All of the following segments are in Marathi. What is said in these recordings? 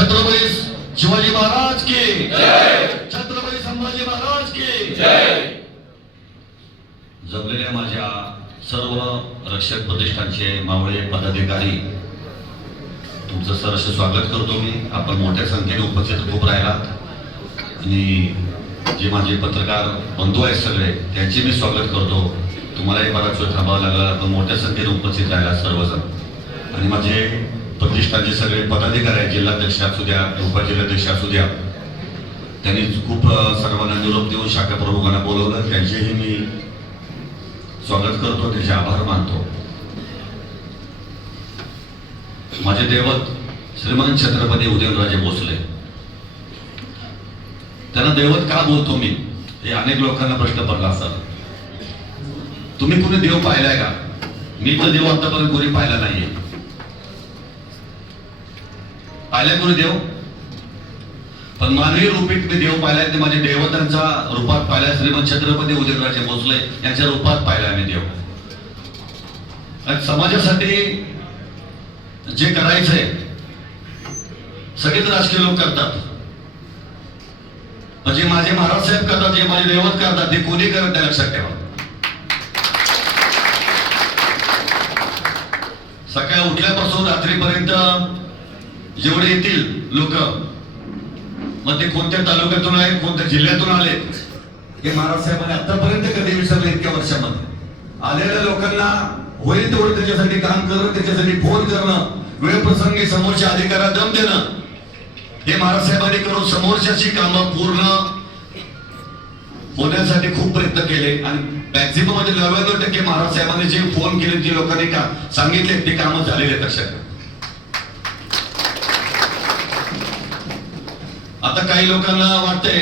छत्रपती शिवाजी महाराज की जय, छत्रपती संभाजी महाराज की जय. जमलेल्या माझ्या सर्व रक्षक प्रतिष्ठानचे मावळे पदाधिकारी, तुमचं सरस स्वागत करतो मी. आपण मोठ्या संख्येने उपस्थित खूप राहिलात आणि जे माझे पत्रकार बंधू आहेत सगळे त्यांचे मी स्वागत करतो. तुम्हालाही बराच वेळ थांबावं लागला, पण मोठ्या संख्येने उपस्थित राहिला सर्वजण. आणि माझे प्रतिष्ठानचे सगळे पदाधिकारी आहेत, जिल्हाध्यक्ष असू द्या, उपजिल्हाध्यक्ष असू द्या, त्यांनी खूप सर्वांना निरोप देऊन शाखा प्रमुखांना बोलवलं, त्यांचेही मी स्वागत करतो, त्याचे आभार मानतो. माझे दैवत श्रीमान छत्रपती उदयनराजे भोसले, त्यांना दैवत का बोलतो मी हे अनेक लोकांना प्रश्न पडला असतात. तुम्ही कुणी देव पाहिलाय का? मी तर देव आतापर्यंत कोणी पाहिला नाहीये. पाहिलाय कोणी देव? पण मानवी रूपीत मी देव पाहिलाय, ते माझ्या दैवतांच्या रूपात पाहिलाय. श्रीमंत छत्रपती उदयनराजे भोसले यांच्या रूपात पाहिलाय मी देव. आणि समाजासाठी जे करायचंय सगळेच राजकीय लोक करतात, म्हणजे माझे महाराज साहेब करतात, जे माझे दैवत करतात, ते कोणी करत नाही, लक्षात ठेवा. सकाळी उठल्यापासून रात्रीपर्यंत जेवढे येतील लोक, मग ते कोणत्या तालुक्यातून आहेत, कोणत्या जिल्ह्यातून आले, हे महाराज साहेबांनी आतापर्यंत कधी विसरले? इतक्या वर्षामध्ये आलेल्या लोकांना होईल तेवढं त्याच्यासाठी काम करणं, त्याच्यासाठी फोन करणं, वेळ प्रसंगी समोरच्या अधिकाऱ्याला दम देणं, हे महाराज साहेबांनी करून समोरच्याची कामं पूर्ण होण्यासाठी खूप प्रयत्न केले. आणि मॅक्झिमम म्हणजे 99% महाराज साहेबांनी जे फोन केले, जे लोकांनी का सांगितले, ते कामं झालेले आहेत. लक्षात. आता काही लोकांना वाटतंय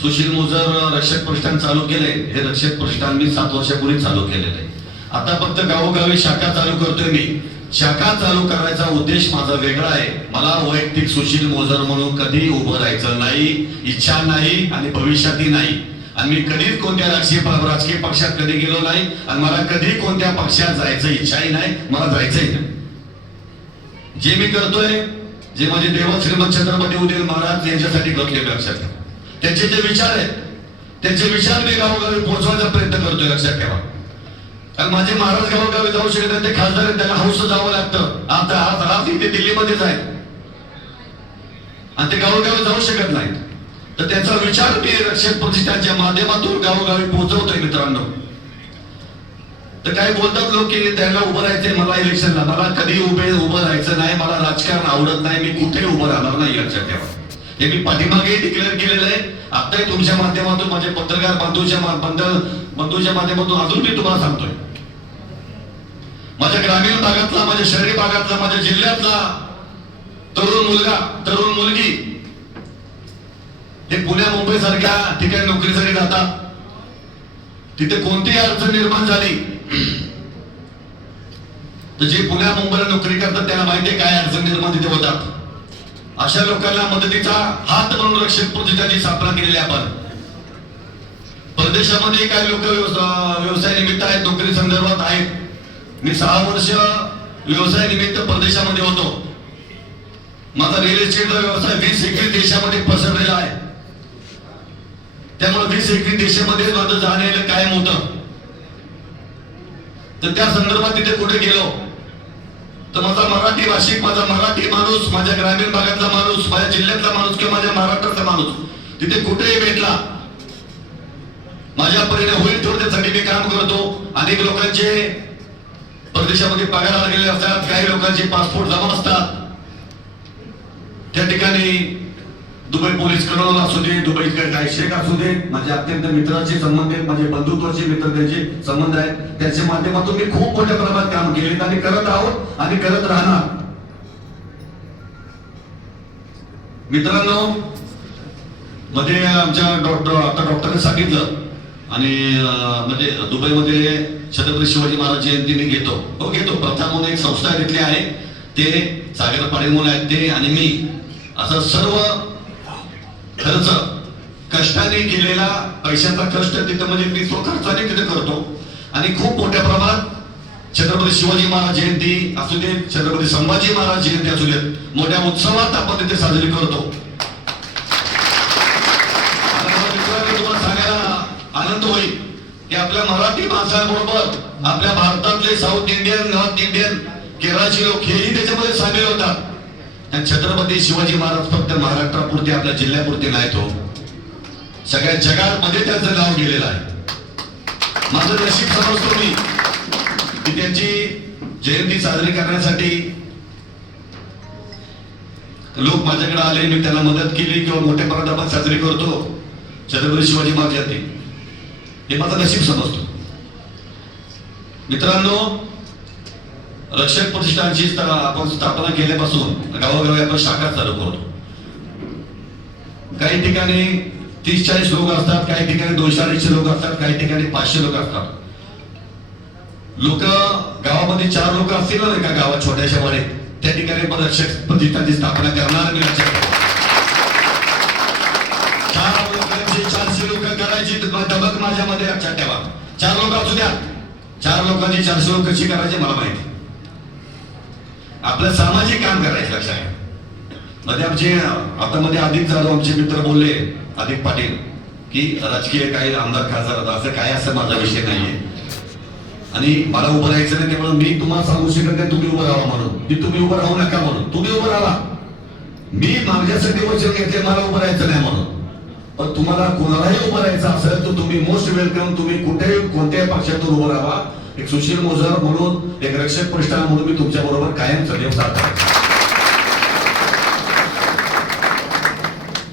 सुशील मोजर रक्षक प्रतिष्ठान चालू केले. हे रक्षक प्रतिष्ठान मी 7 वर्षापूर्वी चालू केलेलं आहे. आता फक्त गावोगावी शाखा चालू करतोय मी. शाखा चालू करायचा उद्देश माझा वेगळा आहे. मला वैयक्तिक सुशील मोजर म्हणून कधी उभं राहायचं नाही, इच्छा नाही आणि भविष्यातही नाही. आणि मी कधीच कोणत्या राजकीय पक्षात कधी गेलो नाही आणि मला कधी कोणत्या पक्षात जायचं इच्छाही नाही, मला जायचंही नाही. जे मी करतोय, जे माझे दैवत श्रीमंत छत्रपती उदयन महाराज यांच्यासाठी करतोय. लक्षात ठेवा, त्यांचे जे विचार आहेत, त्यांचे विचार मी गावोगावी पोहोचवायचा प्रयत्न करतोय. लक्षात ठेवा, कारण माझे महाराज गावोगावी जाऊ शकत नाही, ते खासदार आहेत, त्यांना हौस जावं लागतं. आता आज इथे दिल्लीमध्येच आहे आणि ते गावोगावी जाऊ शकत नाहीत. तर त्याचा विचार मी रक्षक प्रतिष्ठानच्या माध्यमातून गावोगावी पोहोचवतोय. मित्रांनो, तर काय बोलतात लोक की त्यांना उभं राहायचंय, मला इलेक्शनला. मला कधी उभं राहायचं नाही, मला राजकारण आवडत नाही, मी कुठे उभं राहणार नाही. लक्षात ठेवा, हे मी पाठीमागे डिक्लेअर केलेलं आहे. आताही तुमच्या माध्यमातून, माझे पत्रकार बंधूच्या माध्यमातून अजून मी तुम्हाला सांगतोय. माझ्या ग्रामीण भागातला, माझ्या शहरी भागातला, माझ्या जिल्ह्यातला तरुण मुलगा, तरुण मुलगी हे पुण्या मुंबई सारख्या ठिकाणी नोकरीसाठी जातात. तिथे कोणतीही अडचण निर्माण झाली तर जे पुण्या मुंबईला नोकरी करतात त्यांना माहितीये काय अडचण निर्माण तिथे होतात. अशा लोकांना मदतीचा हात म्हणून रक्षक प्रतिष्ठानची स्थापना केलेली आपण. परदेशामध्ये काही लोक व्यवसाय निमित्त आहेत, नोकरी संदर्भात आहेत. मी 6 वर्ष व्यवसाय निमित्त परदेशामध्ये होतो. माझा रिअल इस्टेटचा व्यवसाय 20-21 देशामध्ये पसरलेला आहे. त्यामुळे 20-21 देशामध्ये माझं जाणं कायम होतं. तर त्या संदर्भात तिथे कुठे गेलो तर माझा मराठी भाषिक, माझा मराठी माणूस, माझ्या ग्रामीण भागातला माणूस, माझ्या जिल्ह्यातला माणूस किंवा माझ्या महाराष्ट्रातला माणूस तिथे कुठेही भेटला, माझ्या परीने होईल तेवढं त्यासाठी मी काम करतो. अनेक लोकांचे परदेशामध्ये पगार लागलेले असतात, काही लोकांचे पासपोर्ट जमा असतात. त्या ठिकाणी दुबई पोलीस कलोनी असू दे, दुबई काही शेख असू दे, माझे अत्यंत मित्राचे संबंध आहेत, माझे बंधुत्वाचे मित्रतेचे संबंध आहेत. त्याच्या माध्यमातून मी खूप मोठ्या प्रमाणात काम केले आणि करत आहोत आणि करत राहणार. मित्रांनो, मध्ये आमच्या डॉक्टरने सांगितलं आणि म्हणजे दुबईमध्ये छत्रपती शिवाजी महाराज जयंती मी घेतो. प्रथा म्हणून एक संस्था तिथली आहे, ते सागर पाटील म्हणून आहेत ते आणि मी. असं सर्व खर्च कष्टाने केलेला पैशाचा कष्ट तिथं म्हणजे मी खर्चाने तिथे करतो आणि खूप मोठ्या प्रमाणात छत्रपती शिवाजी महाराज जयंती असू दे, छत्रपती संभाजी महाराज जयंती असू दे, मोठ्या उत्सवात आपण तिथे साजरी करतो. तुम्हाला सांगायला आनंद होईल की आपल्या मराठी माणसांबरोबर आपल्या भारतातले साऊथ इंडियन, नॉर्थ इंडियन, केरळचे लोक हेही त्याच्यामध्ये सामील होतात. आणि छत्रपती शिवाजी महाराज फक्त महाराष्ट्रापुरते, आपल्या जिल्ह्यापुरते नाहीत हो, सगळ्या जगामध्ये त्यांचं नाव गेलेलं आहे. माझं नशीब समजतो मी की त्यांची जयंती साजरी करण्यासाठी लोक माझ्याकडे आले, मी त्यांना मदत केली किंवा मोठ्या प्रमाणात आपण साजरी करतो छत्रपती शिवाजी महाराज जयंती. हे माझं नशीब समजतो. मित्रांनो, रक्षक प्रतिष्ठानची आपण स्थापना केल्यापासून गावोगावी आपण शाखा चालू करतो. काही ठिकाणी 30-40 लोक असतात, काही ठिकाणी 200-250 लोक असतात, काही ठिकाणी 500 लोक असतात. लोक गावामध्ये 4 लोक असतील ना एका गावात छोट्याशा वाडीत, त्या ठिकाणी पण रक्षक प्रतिष्ठानची स्थापना करणार मी. लक्षात ठेवा, 4 लोकांची 400 लोक करायची धमक माझ्यामध्ये. लक्षात ठेवा, 4 लोक असू द्या, 4 लोकांची 400 लोक कशी करायची मला माहिती. आपलं सामाजिक काम करायचं. लक्षात घ्या, मध्ये आमचे आता मध्ये अधिक जाधव आमचे मित्र बोलले, अधिक पाटील, की राजकीय काही आमदार खासदार असं काय, असं माझा विषय नाहीये आणि मला उभं राहायचं नाही. त्यामुळे मी तुम्हाला सांगू शकत नाही तुम्ही उभं राहा म्हणून, की तुम्ही उभं राहू नका म्हणून. तुम्ही उभं राहा, मी माझ्यासाठी वचन घेतले मला उभं राहायचं नाही म्हणून. पण तुम्हाला कोणालाही उभं राहायचं असेल तर तुम्ही मोस्ट वेलकम. तुम्ही कुठेही कोणत्याही पक्षातून उभं राहा. एक सुशील मोजर म्हणून, एक रक्षक प्रतिष्ठान म्हणून मी तुमच्या बरोबर कायम सदैव साथ आहे.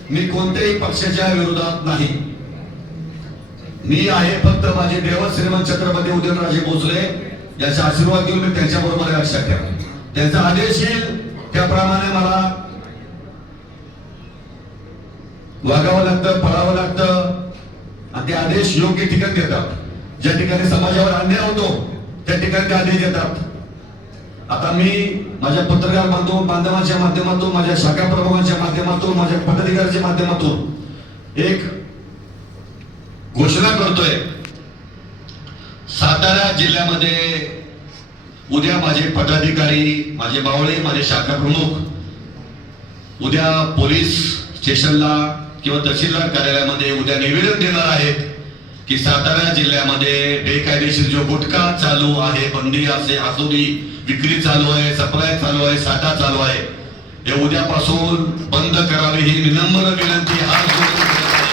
मी कोणत्याही पक्षाच्या विरोधात नाही. मी आहे फक्त माझे देव श्रीमंत छत्रपती उदयनराजे भोसले याचा आशीर्वाद घेऊन मी त्यांच्या बरोबर. लक्षात ठेवा, त्यांचा आदेश येईल त्याप्रमाणे मला वागावं लागतं, पळावं लागतं आणि ते आदेश योग्य ठिकाणी देतात. ज्या ठिकाणी समाजावर अन्याय होतो त्या ठिकाणी ते आदेश देतात. आता मी माझ्या पत्रकार बांधवांच्या माध्यमातून, माझ्या शाखा प्रमुखांच्या माध्यमातून, माझ्या पदाधिकाऱ्यांच्या माध्यमातून एक घोषणा करतोय. सातारा जिल्ह्यामध्ये उद्या माझे पदाधिकारी, माझे बावळे, माझे शाखा प्रमुख उद्या पोलीस स्टेशनला किंवा तहसीलदार कार्यालयामध्ये उद्या निवेदन देणार आहेत की सातारा जिल्ह्यामध्ये बेकायदेशीर जो गुटखा चालू आहे, बंदी असे असोदी विक्री चालू आहे, सप्लाय चालू आहे, साठा चालू आहे, हे उद्यापासून बंद करावे ही विनम्र विनंती हात जोडून करत आहे.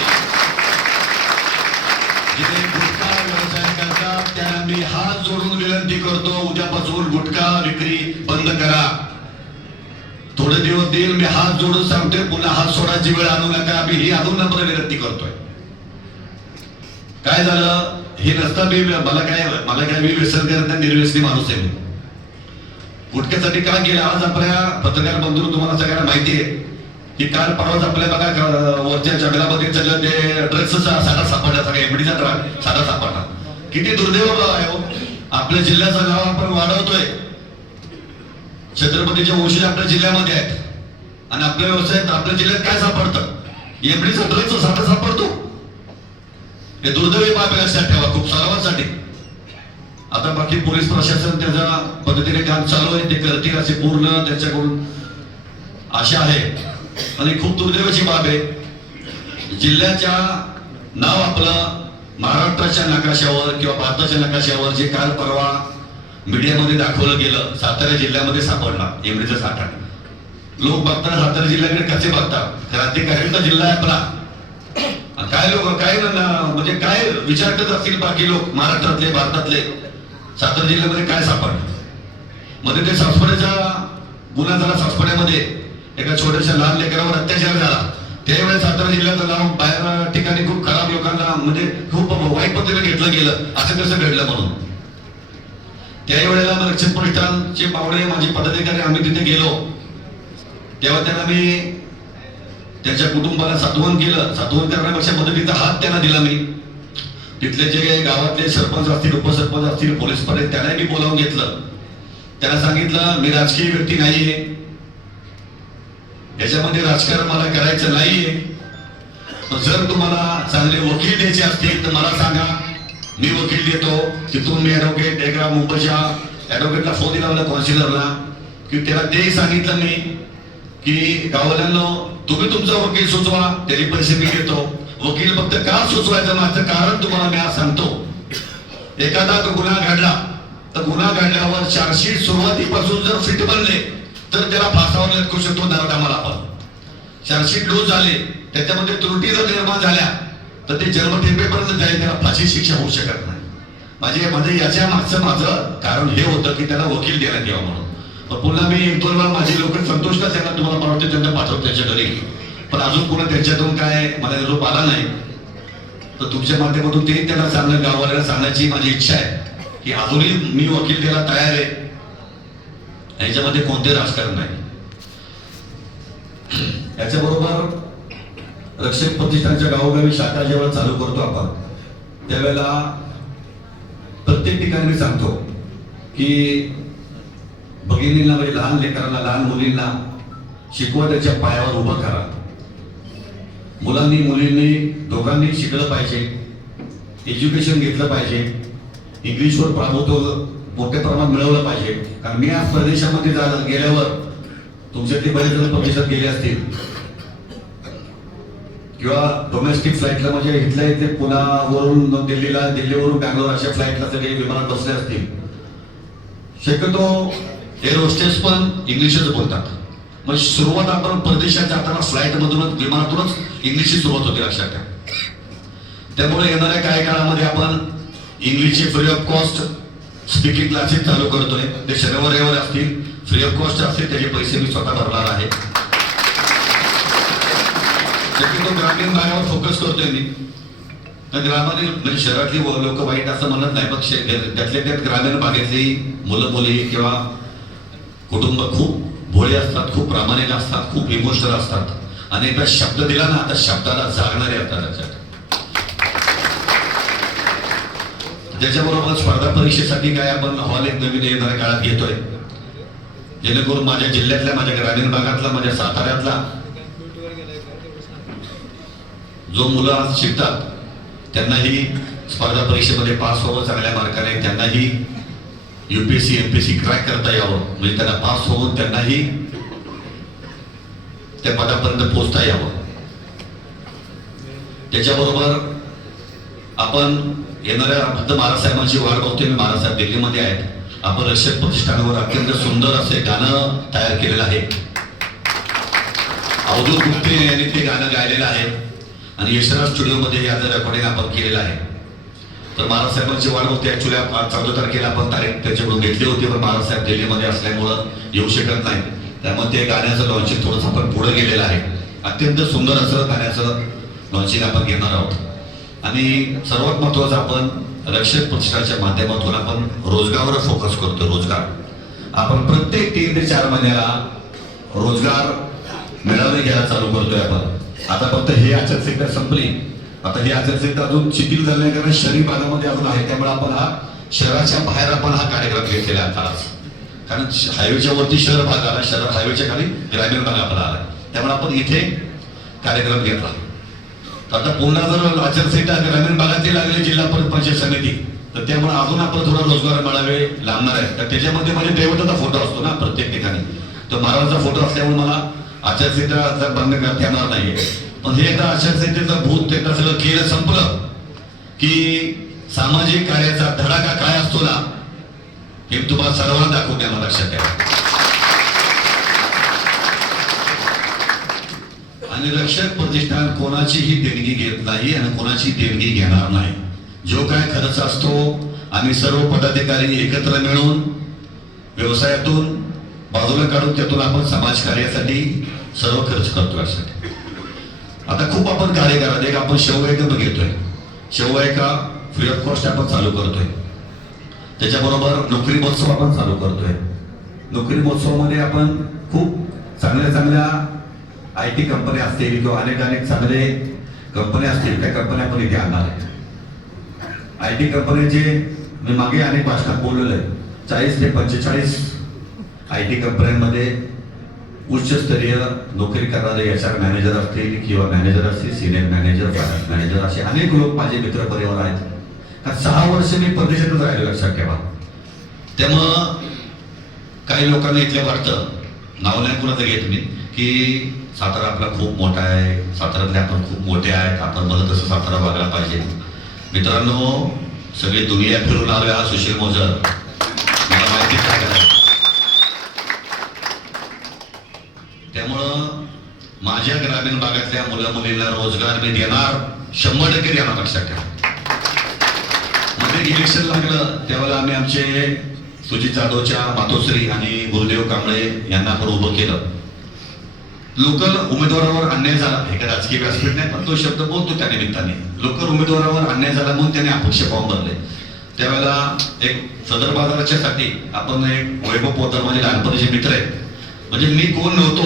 जे गुटखा व्यवसाय करतात त्यांना मी हात जोडून विनंती करतो, उद्यापासून गुटखा विक्री बंद करा. थोडे दिवस देईल, मी हात जोडून सांगतोय, पुन्हा हात सोडायची वेळ आणू नका. मी ही अजून नम्र विनंती करतोय. काय झालं हे नसता मला काय मी व्यसन करत नाही, निर्व्यसनी माणूस आहे मी. गुटख्यासाठी का गेला आज आपल्या पत्रकार बंधू तुम्हाला सगळ्यांना माहिती आहे की काल परवाच आपल्या बघा वरच्या जंगलामध्ये चाललं ते ड्रग्सचा साठा सापडला, सगळ्या एमडीचा साठा सापडला. किती दुर्दैव आहे हो. आपल्या जिल्ह्याचं नाव आपण वाढवतोय, छत्रपतीच्या वंशज आपल्या जिल्ह्यामध्ये आहेत आणि आपल्या व्यवसायात आपल्या जिल्ह्यात काय सापडतं, एमडीचा ड्रग्सचा साठा सापडतो. हे दुर्दैवी बाब लक्षात ठेवा खूप सर्वांसाठी. आता बाकी पोलीस प्रशासन त्याच्या पद्धतीने काम चालू आहे, ते करतील असे पूर्ण त्याच्याकडून आशा आहे. आणि खूप दुर्दैवाची बाब आहे, जिल्ह्याच्या नाव आपलं महाराष्ट्राच्या नकाशावर किंवा भारताच्या नकाशावर जे काल परवा मीडियामध्ये दाखवलं गेलं, सातारा जिल्ह्यामध्ये सापडला एमडीचा साठा. लोक बघतात सातारा जिल्ह्याकडे कसे बघतात, क्रांतिकारीचा जिल्हा आहे आपला. काय लोक काय म्हणजे काय विचार करत असतील बाकी लोक महाराष्ट्रातले, भारतातले, सातारा जिल्ह्यामध्ये काय सापडलं. मध्ये ते सासपड्याचा गुन्हा झाला, सासपड्यामध्ये एका छोट्याशा लहान लेकरावर अत्याचार झाला. त्यावेळेस सातारा जिल्ह्याचं नाव बाहेर ठिकाणी खूप खराब लोकांना म्हणजे खूप वाईट पद्धतीने घेतलं गेलं, असं कसं घडलं म्हणून. त्यावेळेला रक्षक प्रतिष्ठानचे बावडे माझे पदाधिकारी आम्ही तिथे गेलो, तेव्हा त्यांना मी त्यांच्या कुटुंबाला सांत्वन केलं. सांत्वन करण्यापेक्षा मदतीचा हात त्यांना दिला मी. तिथले जे गावातले सरपंच असतील, उपसरपंच असतील, पोलीस पडे त्यांना मी बोलावून घेतलं. त्यांना सांगितलं मी राजकीय व्यक्ती नाहीये, याच्यामध्ये राजकारण मला करायचं नाहीये. जर तुम्हाला चांगले वकील द्यायचे असतील तर मला सांगा, मी वकील देतो. तिथून मी ऍडव्होकेट मुंबईच्या ऍडव्होकेटला फोन दिला मला कॉन्सिलरला की त्याला ते सांगितलं मी की गाववाल्यांनो तुम्ही तुमचा वकील सुचवा, त्याचे पैसे मी घेतो. वकील फक्त का सुचवायचं माझं कारण तुम्हाला मी आज सांगतो. एखादा गुन्हा घडला तर गुन्हा घडल्यावर चार्जशीट सुरुवातीपासून जर फिट बनले तर त्याला फासावर लटकू शकतो नरडामाला. आपण चार्जशीट लूज झाले, त्याच्यामध्ये त्रुटी जर निर्माण झाल्या तर ते जन्मठेपेपर्यंत जाईल, त्याला फाशी शिक्षा होऊ शकत नाही. म्हणजे याच्या माझं कारण हे होतं की त्याला वकील देण्यात यावं म्हणून. पण पुन्हा मी 1-2 वेळा माझे लोक संतोषला त्यांना तुम्हाला पाठवते, त्यांना पाठवतो त्याच्या घरी, पण अजून पुन्हा त्यांच्यातून काय मला निरोप आला नाही. तर तुमच्या माध्यमातून ते त्यांना सांगणं, गाववाल्याला सांगण्याची माझी इच्छा आहे की अजूनही मी वकील द्यायला तयार आहे. याच्यामध्ये कोणते राजकारण नाही. याच्याबरोबर रक्षक प्रतिष्ठानच्या गावोगावी शाखा जेव्हा चालू करतो आपण त्यावेळेला प्रत्येक ठिकाणी मी सांगतो की भगिनींना, म्हणजे लहान लेकरांना, लहान मुलींना शिकवा, त्याच्या पायावर उभं करा. मुलांनी मुलींनी दोघांनी शिकलं पाहिजे, एज्युकेशन घेतलं पाहिजे, इंग्लिशवर प्रभुत्व मोठ्या प्रमाणात मिळवलं पाहिजे. कारण मी आज प्रदेशामध्ये गेल्यावर तुमच्यातले बरेच जण परदेशात गेले असतील किंवा डोमेस्टिक फ्लाईटला, म्हणजे इथल्या इथे पुण्यावरून दिल्लीला, दिल्लीवरून बँगलोर अशा फ्लाईटला सगळे विमानात बसले असतील. शक्यतो एअर होस्टेस पण इंग्लिशच बोलतात. मग सुरुवात आपण परदेशात जाताना फ्लाईट मधूनच, विमानातूनच इंग्लिशची सुरुवात होते, लक्षात घ्या. त्यामुळे येणाऱ्या काही काळामध्ये आपण इंग्लिशचे free of cost speaking classes चालू करतोय. ते शनिवार रविवार असतील, फ्री ऑफ कॉस्ट असतील, त्याचे पैसे मी स्वतः भरणार आहे. शक्यतो ग्रामीण भागावर फोकस करतोय मी. ग्रामीण म्हणजे शहरातली लोक वाईट असं म्हणत नाही, पण त्यातल्या त्यात ग्रामीण भागातली मुलं मुली किंवा कुटुंब खूप भोळे असतात, खूप प्रामाणिक असतात, खूप इमोशनल असतात. आणि एकदा शब्द दिला ना, आता शब्दाला जागणारे असतात. त्याच्याबरोबर स्पर्धा परीक्षेसाठी काय आपण हॉल एक नवीन येणाऱ्या काळात घेतोय, जेणेकरून माझ्या जिल्ह्यातल्या, माझ्या ग्रामीण भागातला, माझ्या साताऱ्यातला जो मुलं आज शिकतात त्यांनाही स्पर्धा परीक्षेमध्ये पास व्हावं चांगल्या मार्काने, त्यांनाही UPSC MPSC क्रॅक करता यावं, म्हणजे त्यांना पास होऊन त्यांनाही त्या पदापर्यंत पोहोचता यावं. त्याच्याबरोबर आपण येणाऱ्या फक्त महाराजसाहेबांची वाट बघतोय. मी महाराजसाहेब दिल्लीमध्ये आहेत. आपण रक्षक प्रतिष्ठानावर अत्यंत सुंदर असे गाणं तयार केलेलं आहे. अवधूत गुप्ते यांनी ते गाणं गायलेलं आहे आणि यशराज स्टुडिओमध्ये याचं रेकॉर्डिंग आपण केलेलं आहे. तर महाराजसाहेबांची वाट बघते. ऍक्च्युली 14 तारखेला आपण तारीख त्यांच्याकडून घेतली होती, पण महाराजसाहेब दिल्लीमध्ये असल्यामुळं येऊ शकत नाही. त्यामुळे ते गाण्याचं लॉन्चिंग थोडंसं आपण पुढे गेलेलं आहे. अत्यंत सुंदर असं गाण्याचं लॉन्चिंग आपण घेणार आहोत. आणि सर्वात महत्वाचं, आपण रक्षक प्रतिष्ठानच्या माध्यमातून आपण रोजगारावर फोकस करतो. रोजगार आपण प्रत्येक 3 ते 4 महिन्याला रोजगार मेळावे घ्यायला चालू करतोय आपण. आता फक्त हे आचारसंहिता संपली, आता ही आचारसंहिता अजून शिथिल झाली कारण शहरी भागामध्ये अजून आहे. त्यामुळे आपण हा शहराच्या बाहेर आपण हा कार्यक्रम घेतलेला आहे आज. कारण हायवेच्या वरती शहर भाग आला, शहर हायवेच्या खाली ग्रामीण भाग आपला आला, त्यामुळे आपण इथे कार्यक्रम घेतला. आता पुन्हा जर आचारसंहिता ग्रामीण भागातली लागली जिल्हा पंचायत समिती, तर त्यामुळे अजून आपण थोडा रोजगार मेळावे लांबणार आहे. तर त्याच्यामध्ये माझ्या दैवताचा फोटो असतो ना प्रत्येक ठिकाणी, तर महाराजांचा फोटो असल्यामुळे मला आचारसंहिता बंद करता येणार नाहीये. पण हे एकदा आचारसंहितेचं भूत एकदा सगळं केलं संपलं की सामाजिक कार्याचा धडाका काय असतो ना, हे तुम्हाला सर्वांना दाखवून द्यायला लक्षात ठेवा. आणि रक्षक प्रतिष्ठान कोणाचीही देणगी घेत नाही आणि कोणाची देणगी घेणार नाही. जो काय खर्च असतो आम्ही सर्व पदाधिकारी एकत्र मिळून व्यवसायातून बाजूला काढून त्यातून आपण समाजकार्यासाठी सर्व खर्च करतो. यासाठी आता खूप आपण कार्य करत. एक आपण शेवगायका बघितोय, शेवगायका फ्री ऑफ कॉस्ट आपण चालू करतोय. त्याच्याबरोबर नोकरी महोत्सव आपण चालू करतोय. नोकरी महोत्सवामध्ये आपण खूप चांगल्या IT कंपन्या असतील किंवा अनेक चांगले कंपन्या असतील, त्या कंपन्या आपण इथे आणणार आहे. IT कंपन्याचे मी मागे अनेक भाषणात बोललेलो आहे. 40 ते 45 IT कंपन्यांमध्ये उच्चस्तरीय नोकरी करणारे HR मॅनेजर असतील किंवा मॅनेजर असतील, सिनियर मॅनेजर, फायनान्स मॅनेजर, असे अनेक लोक माझे मित्र परिवार आहेत. कारण 6 वर्ष मी परदेशातच राहिलो, लक्षात ठेवा. त्यामुळं काही लोकांना इथल्या वाटतं, नाव नाही कुणाचं घेत मी, की सातारा आपला खूप मोठा आहे, साताऱ्यातले आपण खूप मोठे आहेत, आपण मला तसं सातारा बघायला पाहिजे. मित्रांनो, सगळी दुनिया फिरून आलोय हा सुशील मोजर, मला माहिती काय करायचं. त्यामुळं माझ्या ग्रामीण भागातल्या मुला मुलींना रोजगार मी देणार, 100% देणार, लक्षात ठेवा. मध्ये इलेक्शन लागलं त्यावेळेला आम्ही आमचे सुजित जाधवच्या मातोश्री आणि गुरुदेव कांबळे यांना आपण उभं केलं. लोकल उमेदवारावर अन्याय झाला, हे काय राजकीय व्यासपीठ नाही, पण तो शब्द बोलतो त्या निमित्ताने. लोकल उमेदवारावर अन्याय झाला म्हणून त्याने अपक्ष फॉर्म भरले. त्यावेळेला एक सदर बाजाराच्या साठी आपण एक वैभव पोतदार माझे लहानपणीचे मित्र आहेत. म्हणजे मी कोण नव्हतो,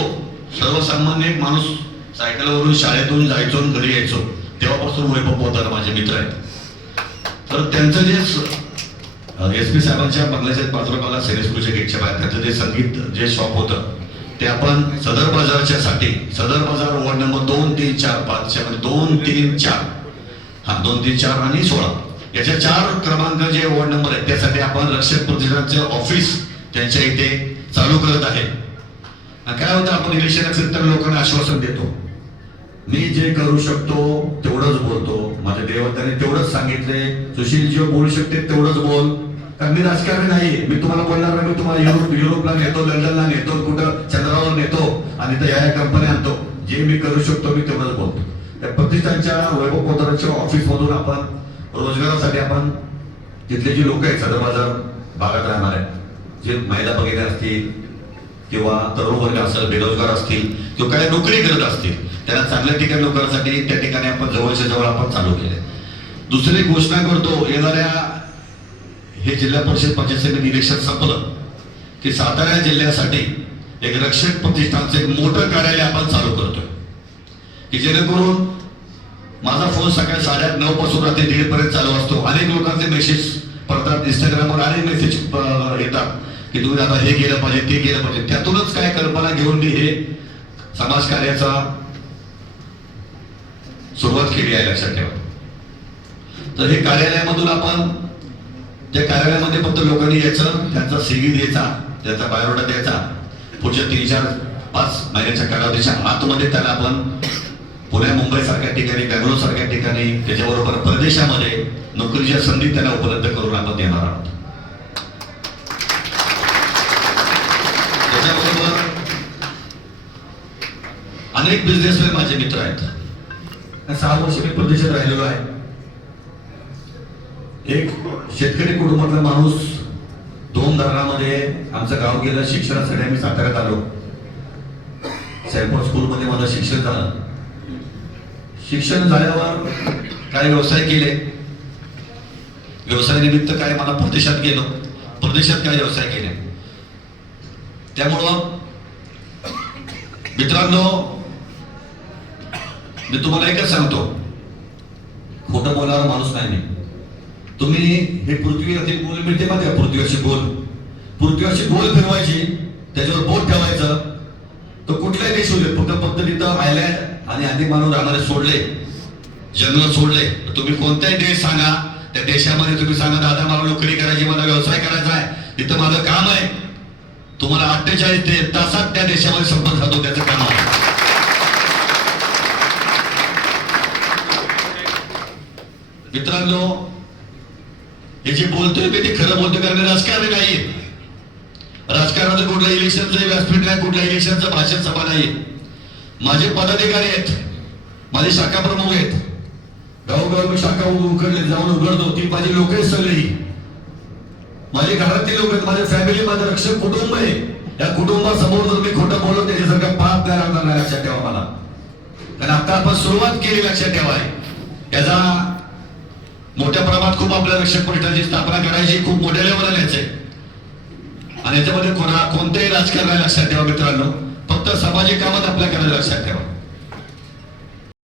सर्वसामान्य एक माणूस, सायकलवरून शाळेतून जायचो घरी यायचो, तेव्हापासून वैभव पोतदार माझे मित्र आहेत. तर त्यांचं जे SP साहेबांच्या बंगल्याच्या पात्रोकाला सेनेस्कूलच्या गेटच्या बाहेर त्यांचं जे संगीत जे शॉप होतं, ते आपण सदर बाजारच्या साठी, सदर बाजार वॉर्ड नंबर 2, 3, 4, 5 मध्ये 2, 3, 4 2, 3, 4 आणि 16 याच्या 4 क्रमांक जे वॉर्ड नंबर आहेत त्यासाठी आपण रक्षक प्रतिष्ठानचे ऑफिस त्यांच्या इथे चालू करत आहे. काय होतं, आपण इलेक्शन असेल तर लोकांना आश्वासन देतो, मी जे करू शकतो तेवढंच बोलतो, माझ्या देवताने तेवढंच सांगितले, सुशील जे बोलू शकते तेवढंच बोल, कारण मी राजकारणी नाही. मी तुम्हाला बोलणार नाही, मी तुम्हाला युरोपला नेतो, लंडनला नेतो, कुठं चंद्रावर नेतो आणि तर या कंपन्या आणतो. जे मी करू शकतो मी तेवढंच बोलतो. त्या प्रतिष्ठानच्या वैभव पोतदारांच्या ऑफिस मधून आपण रोजगारासाठी आपण तिथले जे लोक आहेत सदर बाजार भागात राहणार आहेत, जे महिला भगिनी असतील किंवा तरुण वर्ग असेल, बेरोजगार असतील किंवा काही नोकरी करत असतील, त्यांना चांगल्या ठिकाणी नोकरीसाठी त्या ठिकाणी आपण जवळच्या जवळ आपण चालू केले. दुसरी घोषणा करतो, येणाऱ्या हे जिल्हा परिषद पंचायत समिती इलेक्शन संपलं की सातारा जिल्ह्यासाठी एक रक्षक प्रतिष्ठानचं एक मोठं कार्यालय आपण चालू करतोय, की जेणेकरून माझा फोन सकाळी 9:30 पासून रात्री 1:30 पर्यंत चालू असतो. अनेक लोकांचे मेसेज पडतात, इंस्टाग्रामवर अनेक मेसेज येतात की तुम्ही आता हे केलं पाहिजे, ते केलं पाहिजे. त्यातूनच काय कल्पना घेऊन मी हे समाज कार्याचा सुरुवात केली आहे, लक्षात ठेवा. तर हे कार्यालयामधून आपण त्या कार्यालयामध्ये फक्त लोकांनी यायचं, त्यांचा CV द्यायचा, त्याचा बायोडाटा द्यायचा, पुढच्या 3, 4, 5 महिन्याच्या कालावधीच्या आतमध्ये त्याला आपण पुणे, मुंबई सारख्या ठिकाणी, बेंगलोर सारख्या ठिकाणी, त्याच्याबरोबर परदेशामध्ये नोकरीच्या संधी त्यांना उपलब्ध करून आपण देणार आहोत. त्याच्याबरोबर अनेक बिझनेसमॅन माझे मित्र आहेत. 6 वर्ष मी परदेशात राहिलेलो आहे. एक शेतकरी कुटुंबातला माणूस, 2 धरणामध्ये आमचं गाव गेलं. शिक्षणासाठी आम्ही साताऱ्यात आलो. सेंट स्कूलमध्ये माझं शिक्षण झालं. शिक्षण झाल्यावर काय व्यवसाय केले, व्यवसाय निमित्त काय मला परदेशात गेलो, परदेशात काय व्यवसाय केले. त्यामुळं मित्रांनो, मी तुम्हाला एकच सांगतो, खोटं बोलणारा माणूस नाही मी. तुम्ही हे पृथ्वीवरती गोल मिळते माहिती का, पृथ्वीवरची गोल फिरवायची, त्याच्यावर बोट ठेवायचं, तो कुठलाही देश होते, फक्त तिथं आयलँड आणि आधी मानून राहणारे सोडले, जंगल सोडले, तुम्ही कोणताही देश सांगा, त्या देशामध्ये तुम्ही सांगा दादा मला नोकरी करायची, मला व्यवसाय करायचा आहे, तिथं माझं काम आहे, तुम्हाला 48 तासात त्या देशामध्ये संपर्क साधतो, त्याचं काम आहे. मित्रांनो, हे जे बोलतोय मी ते खरं बोलतोय, कारण राजकारणी नाहीये. राजकारणाचं कुठलं इलेक्शनचं व्यासपीठ नाही, कुठल्या इलेक्शनचं भाषण सभा नाही. माझे पदाधिकारी आहेत, माझे शाखा प्रमुख आहेत, गावोगाव मी शाखा उघडले जाऊन उघडतो. ती माझी लोक आहेत सगळी, माझे घरातले लोक आहेत, माझे फॅमिली, माझं रक्षक कुटुंब आहे. या कुटुंबासमोर जर मी खोटं बोलतो त्याच्यासारखं पाप नाही राहणार नाही, लक्षात ठेवा मला. कारण आता आपण सुरुवात केली, लक्षात ठेवा. याचा मोठ्या प्रमाणात खूप आपल्या रक्षक प्रतिष्ठानची स्थापना करायची, खूप मोठ्या लेवलला यायचंय. आणि याच्यामध्ये कोणतेही राजकारण नाही, लक्षात ठेवा मित्रांनो. फक्त सामाजिक कामात आपल्या करायला, लक्षात ठेवा.